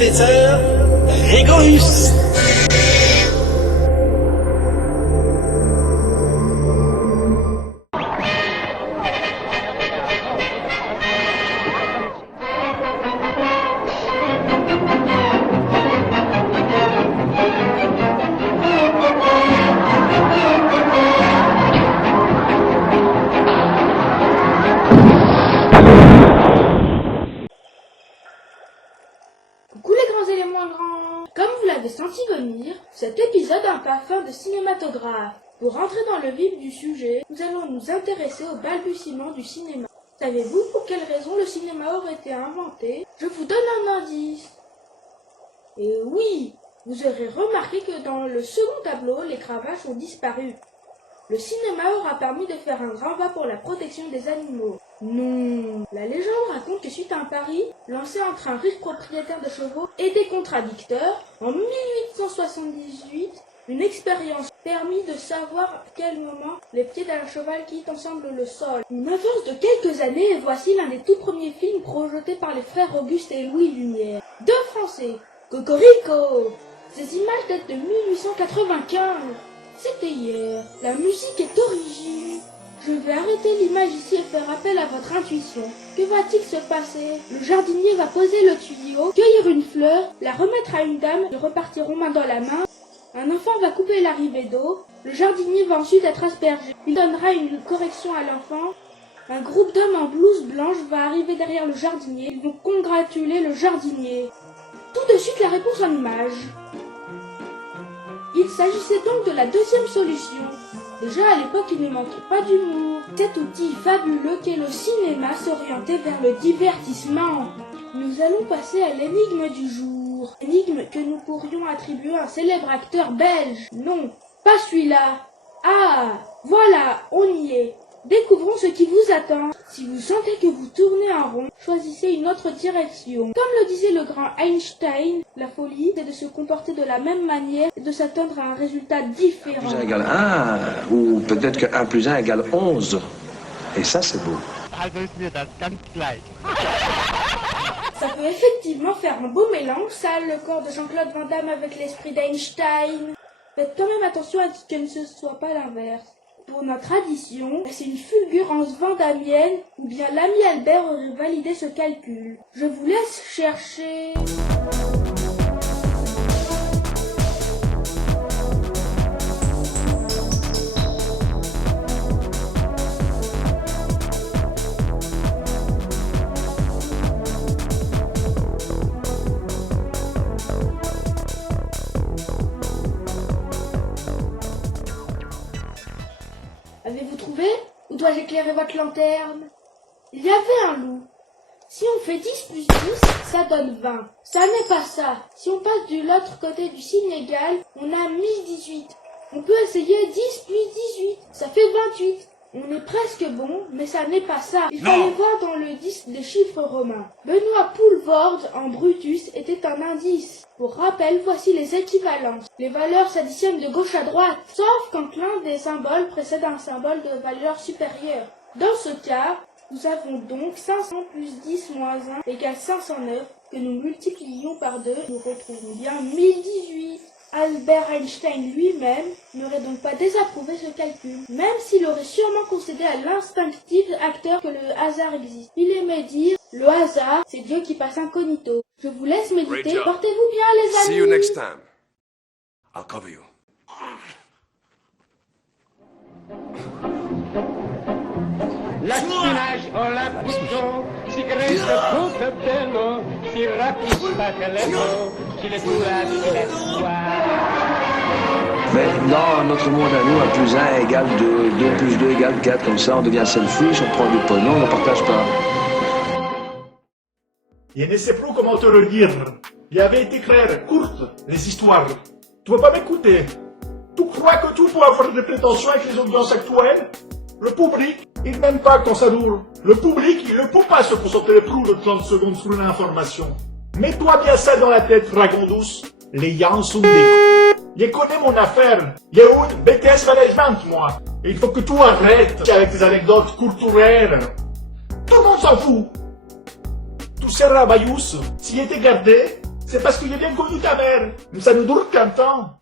professeur Régorus. Coucou les grands et les moins grands. Comme vous l'avez senti venir, cet épisode a un parfum de cinématographe. Pour rentrer dans le vif du sujet, nous allons nous intéresser au balbutiement du cinéma. Savez-vous pour quelle raison le cinéma aurait été inventé? Je vous donne un indice. Et oui, vous aurez remarqué que dans le second tableau, les cravaches ont disparu. Le cinéma aura permis de faire un grand pas pour la protection des animaux. Non, la légende raconte que suite à un pari lancé entre un riche propriétaire de chevaux et des contradicteurs, en 1878, une expérience permit de savoir à quel moment les pieds d'un cheval quittent ensemble le sol. Une avance de quelques années et voici l'un des tout premiers films projetés par les frères Auguste et Louis Lumière. Deux Français, Cocorico. Ces images datent de 1895. C'était hier. La musique est origine. Je vais arrêter l'image ici et faire appel à votre intuition. Que va-t-il se passer? Le jardinier va poser le tuyau, cueillir une fleur, la remettre à une dame, ils repartiront main dans la main. Un enfant va couper l'arrivée d'eau. Le jardinier va ensuite être aspergé. Il donnera une correction à l'enfant. Un groupe d'hommes en blouse blanche va arriver derrière le jardinier. Ils vont congratuler le jardinier. Tout de suite la réponse en image. Il s'agissait donc de la deuxième solution. Déjà à l'époque, il ne manquait pas d'humour. Cet outil fabuleux qu'est le cinéma s'orientait vers le divertissement. Nous allons passer à l'énigme du jour. Énigme que nous pourrions attribuer à un célèbre acteur belge. Non, pas celui-là. Ah, voilà, on y est. Découvrons ce qui vous attend. Si vous sentez que vous tournez en rond, choisissez une autre direction. Comme le disait le grand Einstein, la folie, c'est de se comporter de la même manière et de s'attendre à un résultat différent. 1 plus 1 égale 1, ou peut-être que 1 plus 1 égale 11. Et ça, c'est beau. Ça peut effectivement faire un beau mélange, ça, le corps de Jean-Claude Van Damme avec l'esprit d'Einstein. Faites quand même attention à ce que ce ne soit pas l'inverse. Pour notre tradition, c'est une fulgurance vandamienne ou bien l'ami Albert aurait validé ce calcul. Je vous laisse chercher. Avez-vous trouvé? Ou dois-je éclairer votre lanterne? Il y avait un loup. Si on fait 10 plus 10, ça donne 20. Ça n'est pas ça. Si on passe de l'autre côté du signe égal, on a 1018. On peut essayer 10 plus 18. Ça fait 28. On est presque bon, mais ça n'est pas ça. Il fallait voir dans le disque des chiffres romains. Benoît Poulvorde en Brutus était un indice. Pour rappel, voici les équivalences. Les valeurs s'additionnent de gauche à droite, sauf quand l'un des symboles précède un symbole de valeur supérieure. Dans ce cas, nous avons donc 500 plus 10 moins 1 égale 509, que nous multiplions par 2, nous retrouvons bien 1018. Albert Einstein lui-même n'aurait donc pas désapprouvé ce calcul, même s'il aurait sûrement concédé à l'instinctif acteur que le hasard existe. Il aimait dire « Le hasard, c'est Dieu qui passe incognito ». Je vous laisse méditer, portez-vous bien les amis. See you next time. I'll cover you. L'astinage olympico, si greto tutto bello, si rapista che l'emo, si le tua Mais dans notre monde à nous, 1 plus 1 égale 2, 2 plus 2 égale 4, comme ça on devient selfish, on prend du pognon, on ne partage pas. Je ne sais plus comment te le dire. Il avait été clair, courte, les histoires. Tu veux pas m'écouter? Tu crois que tu peux avoir des prétentions avec les audiences actuelles? Le public, il n'aime pas quand ça dure. Le public, il ne peut pas se concentrer plus de 30 secondes sur une information. Mets-toi bien ça dans la tête, dragon douce. Les gens sont des... Je connais mon affaire. J'ai une BTS Management, moi. Et il faut que tu arrêtes avec tes anecdotes culturelles. Tout le monde s'en fout. Tu seras Bayous, s'il était gardé, C'est parce qu'il a bien connu ta mère. Ça ne dure qu'un temps.